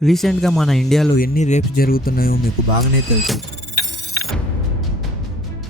రీసెంట్గా మన ఇండియాలో ఎన్ని రేప్స్ జరుగుతున్నాయో మీకు బాగానే తెలుసు.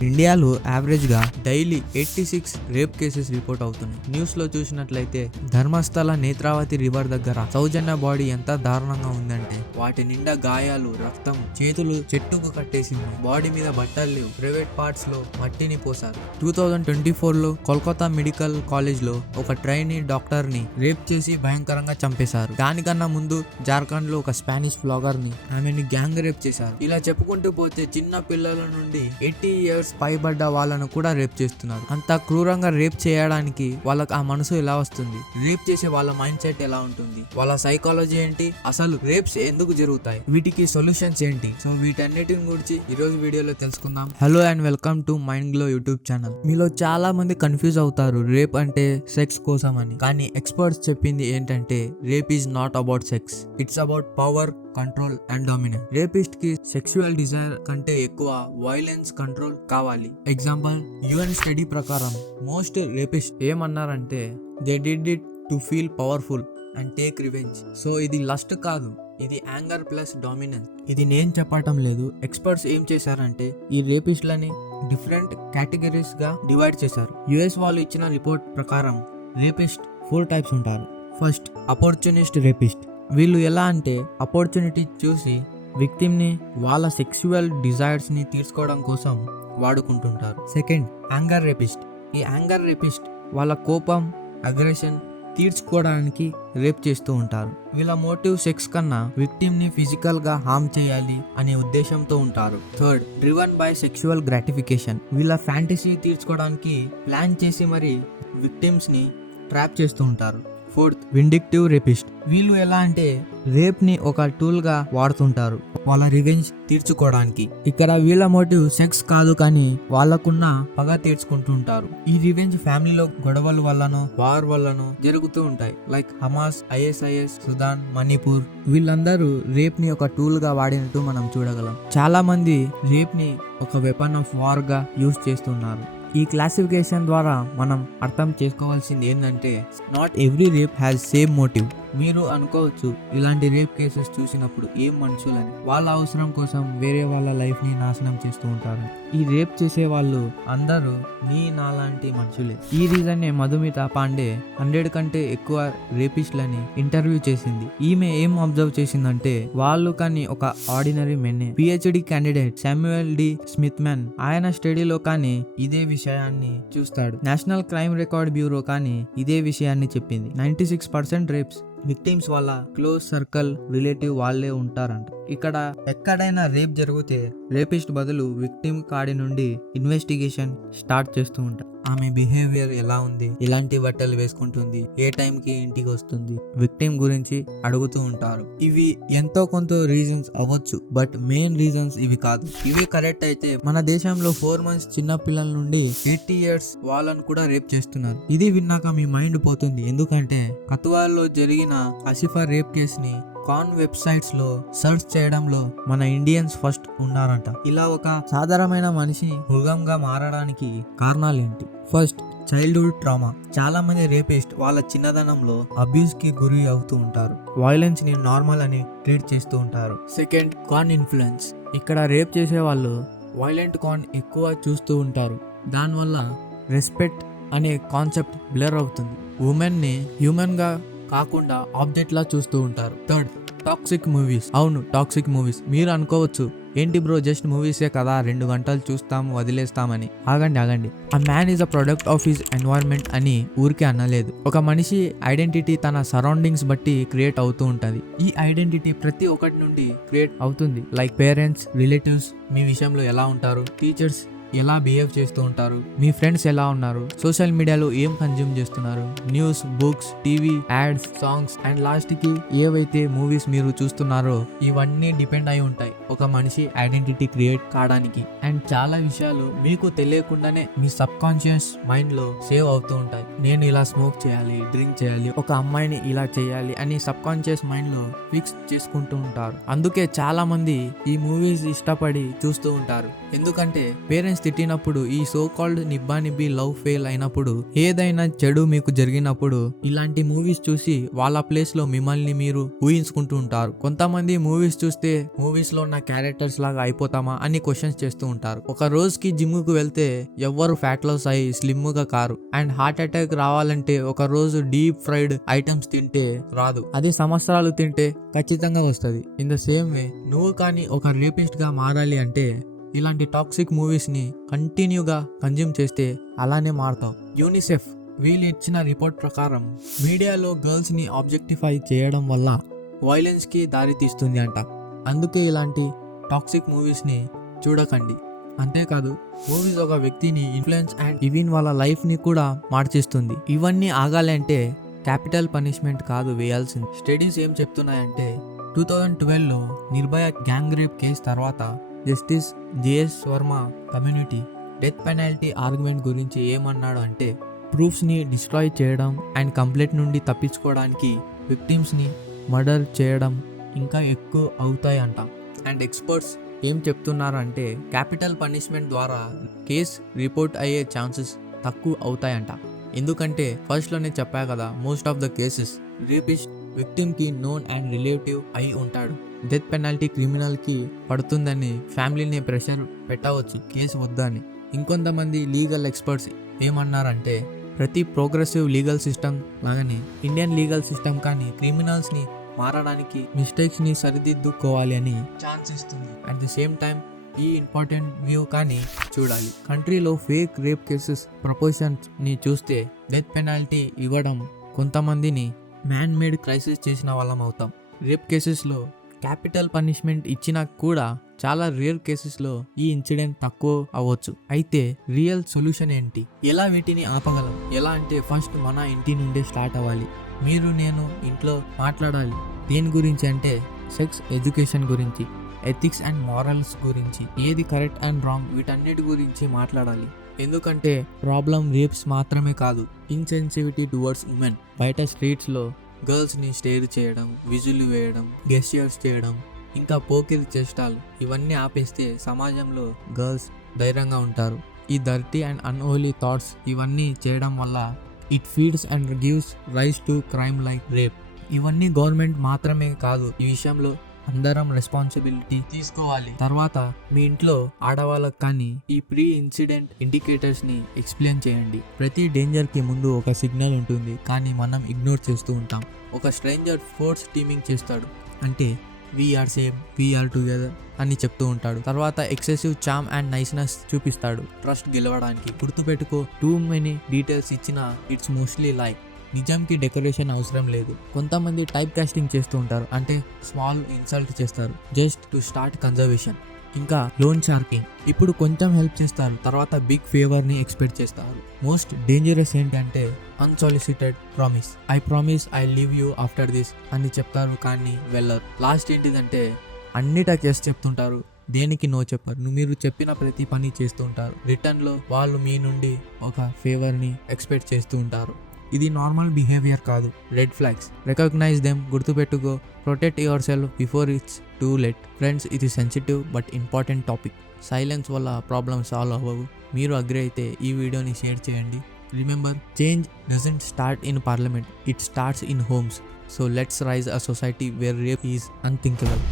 ఇండియాలో యావరేజ్గా డైలీ 86 రేప్ కేసెస్ రిపోర్ట్ అవుతున్నాయి. న్యూస్లో చూసినట్లయితే ధర్మస్థల నేత్రావతి రివర్ దగ్గర సౌజన్య బాడీ ఎంత దారుణంగా ఉందంటే వాటి నిండా గాయాలు, రక్తం, చేతులు చెట్టుకు కట్టేసింది, బాడీ మీద బట్టలు లేవు, ప్రైవేట్ పార్ట్స్ లో మట్టిని పోసారు. 2024లో కోల్కతా మెడికల్ కాలేజ్ లో ఒక ట్రైనీ డాక్టర్ ని రేప్ చేసి భయంకరంగా చంపేశారు. దానికన్నా ముందు జార్ఖండ్ లో ఒక స్పానిష్ బ్లాగర్ ని ఆమెని గ్యాంగ్ రేప్ చేశారు. ఇలా చెప్పుకుంటూ పోతే చిన్న పిల్లల నుండి 80 years పైబడ్డ వాళ్ళను కూడా రేప్ చేస్తున్నారు. అంత క్రూరంగా రేప్ చేయడానికి వాళ్ళకి ఆ మనసు ఎలా వస్తుంది? రేప్ చేసే వాళ్ళ మైండ్ సెట్ ఎలా ఉంటుంది? వాళ్ళ సైకాలజీ ఏంటి? అసలు రేప్స్ ఎందుకు జరుగుతాయి? వీటికి సొల్యూషన్స్ ఏంటి? సో వీటన్నిటిని గురించి ఈ రోజు వీడియోలో తెలుసుకుందాం. Hello and welcome to mind glow YouTube channel. మీలో చాలా మంది కన్ఫ్యూజ్ అవుతారు రేప్ అంటే సెక్స్ కోసం అని. కానీ ఎక్స్పర్ట్స్ చెప్పింది ఏంటంటే rape is not about sex, it's about power, control and dominance. Rapist కి సెక్సువల్ డిజైర్ కంటే ఎక్కువ వైలెన్స్, కంట్రోల్ కావాలి. ఎగ్జాంపుల్, యుఎన్ స్టడీ ప్రకారం మోస్ట్ రేపిస్ట్ ఏమన్నారంటే they did it to feel powerful and take revenge. So ఇది lust కాదు, ఇది anger plus dominance. ఇది నేను చెప్పటం లేదు. ఎక్స్పర్ట్స్ ఏం చేశారంటే ఈ రేపిస్ట్లని డిఫరెంట్ కేటగిరీస్ గా డివైడ్ చేశారు. యుఎస్ వాళ్ళు ఇచ్చిన రిపోర్ట్ ప్రకారం రేపిస్ట్ 4 టైప్స్ ఉంటారు. First, opportunist rapist. వీళ్ళు ఎలా అంటే ఆపర్చునిటీ చూసి విక్టిమ్ ని వాళ్ళ సెక్సువల్ డిజైర్స్ ని తీర్చుకోవడం కోసం వాడుకుంటుంటారు. Second, anger rapist. ఈ యాంగర్ రేపిస్ట్ వాళ్ళ కోపం, అగ్రెషన్ తీర్చుకోవడానికి రేప్ చేస్తూ ఉంటారు. వీళ్ళ మోటివ్ సెక్స్ కన్నా విక్టిమ్ ని ఫిజికల్ గా హార్మ్ చేయాలి అనే ఉద్దేశంతో ఉంటారు. Third, driven by sexual gratification. వీళ్ళ ఫ్యాంటసీ తీర్చుకోవడానికి ప్లాన్ చేసి మరి విక్టిమ్స్ ని ట్రాప్ చేస్తూ ఉంటారు. Fourth, vindictive rapist. వీళ్ళు ఎలా అంటే రేప్ ని ఒక టూల్ గా వాడుతుంటారు వాళ్ళ రివెంజ్ తీర్చుకోవడానికి. ఇక్కడ వీళ్ళ మోటివ్ సెక్స్ కాదు, కానీ వాళ్ళకున్న పగ తీర్చుకుంటుంటారు. ఈ రివెంజ్ ఫ్యామిలీలో గొడవల వల్లనో వార్ వల్లనో జరుగుతూ ఉంటాయి. Like Hamas, ISIS, Sudan, Manipur. వీళ్ళందరూ రేప్ ని ఒక టూల్ గా వాడినట్టు మనం చూడగలం. చాలా మంది రేప్ ని ఒక వెపన్ ఆఫ్ వార్ గా యూజ్ చేస్తున్నారు. ఈ క్లాసిఫికేషన్ ద్వారా మనం అర్థం చేసుకోవాల్సింది ఏంటంటే not every rape has same motive. మీరు అనుకోవచ్చు ఇలాంటి రేప్ కేసెస్ చూసినప్పుడు ఏం మనుషులని, వాళ్ళ అవసరం కోసం వేరే వాళ్ళ లైఫ్ ని నాశనం చేస్తూ ఉంటారు. ఈ రేప్ చేసే వాళ్ళు అందరూ నీ నాలాంటి మనుషులే. ఈ రీజన్ మధుమిత పాండే 100 కంటే ఎక్కువ రేపిస్ట్లని ఇంటర్వ్యూ చేసింది. ఈమె ఏం అబ్జర్వ్ చేసిందంటే వాళ్ళు కానీ ఒక ఆర్డినరీ మెన్నే. PhD candidate Samuel D Smithyman ఆయన స్టడీలో కానీ ఇదే విషయాన్ని చూస్తాడు. నేషనల్ క్రైమ్ రికార్డ్ బ్యూరో కానీ ఇదే విషయాన్ని చెప్పింది. 96% రేప్స్ విక్టిమ్స్ వాళ్ళ క్లోజ్ సర్కిల్ రిలేటివ్ వాళ్ళే ఉంటారంట. ఇక్కడ ఎక్కడైనా రేప్ జరిగితే రేపిస్ట్ బదులు విక్టిమ్ కాడి నుండి ఇన్వెస్టిగేషన్ స్టార్ట్ చేస్తూ ఉంటారు. ఆమె బిహేవియర్ ఎలా ఉంది, ఎలాంటి బట్టలు వేసుకుంటుంది, ఏ టైంకి ఇంటికి వస్తుంది, విక్టిమ్ గురించి అడుగుతూ ఉంటారు. ఇవి ఎంతో కొంత రీజన్స్ అవ్వచ్చు, బట్ మెయిన్ రీజన్స్ ఇవి కాదు. ఇవి కరెక్ట్ అయితే మన దేశంలో 4 months చిన్న పిల్లల నుండి 80 years వాళ్ళను కూడా రేప్ చేస్తున్నారు. ఇది విన్నాక మీ మైండ్ పోతుంది. ఎందుకంటే కత్వాల్లో జరిగిన ఆసిఫా రేప్ కేసుని కాన్ వెబ్సైట్స్ లో సెర్చ్ చేయడంలో మన ఇండియన్స్ ఫస్ట్ ఉన్నారంట. ఇలా ఒక సాధారణమైన మనిషి మృగంగా మారడానికి కారణాలేంటి? First, childhood trauma. చాలా మంది రేపిస్ట్ వాళ్ళ చిన్నదనంలో అబ్యూస్ కి గురి అవుతూ ఉంటారు. వైలెన్స్ ని నార్మల్ అని ట్రీట్ చేస్తూ ఉంటారు. సెకండ్, కాన్ ఇన్ఫ్లుయెన్స్. ఇక్కడ రేప్ చేసే వాళ్ళు వైలెంట్ కాన్ ఎక్కువ చూస్తూ ఉంటారు. దానివల్ల రెస్పెక్ట్ అనే కాన్సెప్ట్ బ్లర్ అవుతుంది. ఉమెన్ ని హ్యూమన్ గా కాకుండా ఆబ్జెక్ట్ లా చూస్తూ ఉంటారు. Third, toxic movies. అవును, టాక్సిక్ మూవీస్. మీరు అనుకోవచ్చు ఏంటి బ్రో, జస్ట్ మూవీసే కదా, 2 గంటలు చూస్తాము వదిలేస్తామని. ఆగండి. ఆ man is a product of his environment అని ఊరికే అనలేదు. ఒక మనిషి ఐడెంటిటీ తన సరౌండింగ్స్ బట్టి క్రియేట్ అవుతూ ఉంటది. ఈ ఐడెంటిటీ ప్రతి ఒక్కటి నుండి క్రియేట్ అవుతుంది. లైక్ పేరెంట్స్, రిలేటివ్స్ మీ విషయంలో ఎలా ఉంటారు, టీచర్స్ ఎలా బిహేవ్ చేస్తూ ఉంటారు, మీ ఫ్రెండ్స్ ఎలా ఉన్నారు, సోషల్ మీడియాలో ఏం కన్జ్యూమ్ చేస్తున్నారు, news, books, TV, ads, songs and last కి ఏవైతే మూవీస్ మీరు చూస్తున్నారో ఇవన్నీ డిపెండ్ అయి ఉంటాయి. ఒక మనిషి ఐడెంటిటీ క్రియేట్ కావడానికి. అండ్ చాలా విషయాలు మీకు తెలియకుండానే మీ సబ్ కాన్షియస్ మైండ్ లో సేవ్ అవుతూ ఉంటాయి. నేను ఇలా స్మోక్ చేయాలి, డ్రింక్ చేయాలి, ఒక అమ్మాయిని ఇలా చేయాలి అని సబ్ కాన్షియస్ మైండ్ లో ఫిక్స్ చేసుకుంటూ ఉంటారు. అందుకే చాలా మంది ఈ మూవీస్ ఇష్టపడి చూస్తూ ఉంటారు. ఎందుకంటే పేరెంట్స్ తిట్టినప్పుడు, ఈ సో కాల్డ్ నిబ్బా లవ్ ఫెయిల్ అయినప్పుడు, ఏదైనా చెడు మీకు జరిగినప్పుడు ఇలాంటి మూవీస్ చూసి వాళ్ళ ప్లేస్ లో మిమ్మల్ని మీరు ఊహించుకుంటూ ఉంటారు. కొంతమంది మూవీస్ చూస్తే మూవీస్ లో ఉన్న క్యారెక్టర్స్ లాగా అయిపోతామా అని క్వశ్చన్స్ చేస్తూ ఉంటారు. ఒక రోజుకి జిమ్ కు వెళ్తే ఎవ్వరు ఫ్యాట్ లాస్ అయ్యి స్లిమ్ గా కారు. అండ్ హార్ట్ అటాక్ రావాలంటే ఒక రోజు డీప్ ఫ్రైడ్ ఐటమ్స్ తింటే రాదు, అదే సంవత్సరాలు తింటే ఖచ్చితంగా వస్తుంది. ఇన్ ద సేమ్ వే నువ్వు కానీ ఒక రేపిస్ట్ గా మారాలి అంటే ఇలాంటి టాక్సిక్ మూవీస్ ని కంటిన్యూగా కన్జ్యూమ్ చేస్తే అలానే మారుతావు. యూనిసెఫ్ వీళ్ళు ఇచ్చిన రిపోర్ట్ ప్రకారం మీడియాలో గర్ల్స్ ని ఆబ్జెక్టిఫై చేయడం వల్ల వైలెన్స్ కి దారి తీస్తుంది అంట. అందుకే ఇలాంటి టాక్సిక్ మూవీస్ ని చూడకండి. అంతేకాదు మూవీస్ ఒక వ్యక్తిని ఇన్ఫ్లుయెన్స్ అండ్ ఈవెన్ వాళ్ళ లైఫ్ ని కూడా మార్చేస్తుంది. ఇవన్నీ ఆగాలంటే క్యాపిటల్ పనిష్మెంట్ కాదు వేయాల్సింది. స్టడీస్ ఏం చెప్తున్నాయంటే 2012లో నిర్భయ గ్యాంగ్ రేప్ కేసు తర్వాత justice JS Varma community death penalty argument గురించి ఏమన్నాడు అంటే, ప్రూఫ్స్ ని డిస్ట్రాయ్ చేయడం అండ్ కంప్లైంట్ నుండి తప్పించుకోవడానికి విక్టిమ్స్ ని మర్డర్ చేయడం ఇంకా ఎక్కువ అవుతాయి అంట. అండ్ ఎక్స్పర్ట్స్ ఏం చెప్తున్నారు అంటే క్యాపిటల్ పనిష్మెంట్ ద్వారా కేస్ రిపోర్ట్ అయ్యే ఛాన్సెస్ తక్కువ అవుతాయంట. ఎందుకంటే ఫస్ట్లోనే చెప్పా కదా, most of the cases rapist victim కి నోన్ అండ్ రిలేటివ్ అయి ఉంటాడు. డెత్ పెనాల్టీ క్రిమినల్ కి పడుతుందని ఫ్యామిలీని ప్రెషర్ పెట్టవచ్చు కేసు వద్దని. ఇంకొంతమంది లీగల్ ఎక్స్పర్ట్స్ ఏమన్నారంటే, ప్రతి ప్రోగ్రెసివ్ లీగల్ సిస్టమ్ లాగానే ఇండియన్ లీగల్ సిస్టమ్ కానీ క్రిమినల్స్ ని మారడానికి, మిస్టేక్స్ ని సరిదిద్దుకోవాలి అని ఛాన్స్ ఇస్తుంది. అట్ ది సేమ్ టైం ఈ ఇంపార్టెంట్ వ్యూ కానీ చూడాలి. కంట్రీలో ఫేక్ రేప్ కేసెస్ ప్రపోర్షన్స్ ని చూస్తే డెత్ పెనాల్టీ ఇవ్వడం కొంతమందిని మ్యాన్ మేడ్ క్రైసిస్ చేసిన వాళ్ళం అవుతాం. రేప్ కేసెస్లో క్యాపిటల్ పనిష్మెంట్ ఇచ్చినా కూడా చాలా రేర్ కేసెస్లో ఈ ఇన్సిడెంట్ తక్కువ అవ్వచ్చు. అయితే రియల్ సొల్యూషన్ ఏంటి? ఎలా వీటిని ఆపగలం? ఎలా అంటే ఫస్ట్ మన ఇంటి నుండే స్టార్ట్ అవ్వాలి. మీరు నేను ఇంట్లో మాట్లాడాలి. దేని గురించి అంటే సెక్స్ ఎడ్యుకేషన్ గురించి, ఎథిక్స్ అండ్ మారల్స్ గురించి, ఏది కరెక్ట్ అండ్ రాంగ్ వీటన్నిటి గురించి మాట్లాడాలి. ఎందుకంటే ప్రాబ్లం రేప్స్ మాత్రమే కాదు, ఇన్సెన్సిటివిటీ టువర్డ్స్ ఉమెన్. బయట స్ట్రీట్స్లో గర్ల్స్ని స్టేర్ చేయడం, విజులు వేయడం, గెస్చర్స్ చేయడం, ఇంకా పోకిరి చేష్టాలు, ఇవన్నీ ఆపేస్తే సమాజంలో గర్ల్స్ ధైర్యంగా ఉంటారు. ఈ డర్టీ అండ్ అన్హోలీ థాట్స్ ఇవన్నీ చేయడం వల్ల it feeds and gives rise to crime like rape. ఇవన్నీ గవర్నమెంట్ మాత్రమే కాదు, ఈ విషయంలో అందరం రెస్పాన్సిబిలిటీ తీసుకోవాలి. తర్వాత మీ ఇంట్లో ఆడవాళ్ళకి కానీ ఈ ప్రీ ఇన్సిడెంట్ ఇండికేటర్స్ ని ఎక్స్ప్లెయిన్ చేయండి. ప్రతి డేంజర్ కి ముందు ఒక సిగ్నల్ ఉంటుంది, కానీ మనం ఇగ్నోర్ చేస్తూ ఉంటాం. ఒక స్ట్రేంజర్ ఫోర్స్ టీమింగ్ చేస్తాడు అంటే వీఆర్ సేమ్, వీఆర్ టుగెదర్ అని చెప్తూ ఉంటాడు. తర్వాత ఎక్సెసివ్ చామ్ అండ్ నైస్నెస్ చూపిస్తాడు ట్రస్ట్ గెలవడానికి. గుర్తుపెట్టుకో, టూ మెనీ డీటెయిల్స్ ఇచ్చినా ఇట్స్ మోస్ట్లీ లైక్. నిజంకి డెకరేషన్ అవసరం లేదు. కొంతమంది టైప్ కాస్టింగ్ చేస్తూ ఉంటారు, అంటే స్మాల్ ఇన్సల్ట్ చేస్తారు జస్ట్ టు స్టార్ట్ కన్జర్వేషన్. ఇంకా లోన్ షార్కింగ్, ఇప్పుడు కొంచెం హెల్ప్ చేస్తారు, తర్వాత బిగ్ ఫేవర్ ని ఎక్స్పెక్ట్ చేస్తారు. మోస్ట్ డేంజరస్ ఏంటంటే unsolicited promise. I promise I leave you after this అని చెప్తారు కానీ వెళ్ళరు. లాస్ట్ ఏంటిదంటే అన్నిటా చేసి చెప్తుంటారు, దేనికి నో చెప్పారు. మీరు చెప్పిన ప్రతి పని చేస్తూ ఉంటారు, రిటర్న్ లో వాళ్ళు మీ నుండి ఒక ఫేవర్ ని ఎక్స్పెక్ట్ చేస్తూ ఉంటారు. ఇది నార్మల్ బిహేవియర్ కాదు, రెడ్ ఫ్లాగ్స్. రికగ్నైజ్ దెమ్, గుర్తుపెట్టుకో. Protect yourself before it's too late. Friends, ఇది sensitive but important topic. Silence వల్ల ప్రాబ్లమ్ సాల్వ్ అవ్వవు. మీరు అగ్రి అయితే ఈ వీడియోని షేర్ చేయండి. Remember, change doesn't start in parliament, it starts in homes. So let's raise a society where rape is unthinkable.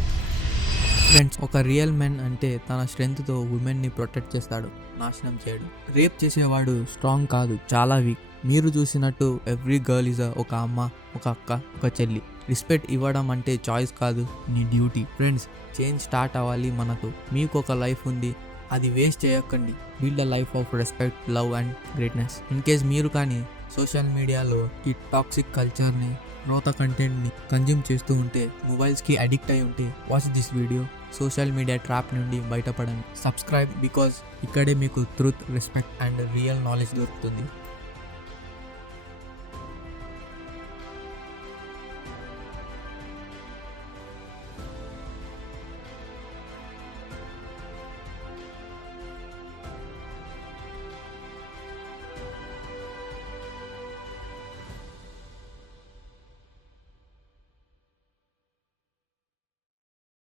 Friends, ఒక real men అంటే తన స్ట్రెంగ్త్తో ఉమెన్ని ప్రొటెక్ట్ చేస్తాడు, నాశనం చేయడు. రేప్ చేసేవాడు స్ట్రాంగ్ కాదు, చాలా వీక్. మీరు చూసినట్టు ఎవ్రీ గర్ల్ ఈజ్ ఒక అమ్మ, ఒక అక్క, ఒక చెల్లి. రెస్పెక్ట్ ఇవ్వడం అంటే చాయిస్ కాదు, నీ డ్యూటీ. ఫ్రెండ్స్, చేంజ్ స్టార్ట్ అవ్వాలి మనతో. మీకు ఒక లైఫ్ ఉంది, అది వేస్ట్ చేయకండి. Build a life of respect, love and greatness. In case మీరు కానీ సోషల్ మీడియాలో ఈ టాక్సిక్ కల్చర్ని, రోత కంటెంట్ని కన్జ్యూమ్ చేస్తూ ఉంటే, మొబైల్స్కి అడిక్ట్ అయి ఉంటే, watch this video. Social media trap నుండి బయటపడండి. సబ్స్క్రైబ్, బికాజ్ ఇక్కడే మీకు truth, respect and real knowledge దొరుకుతుంది.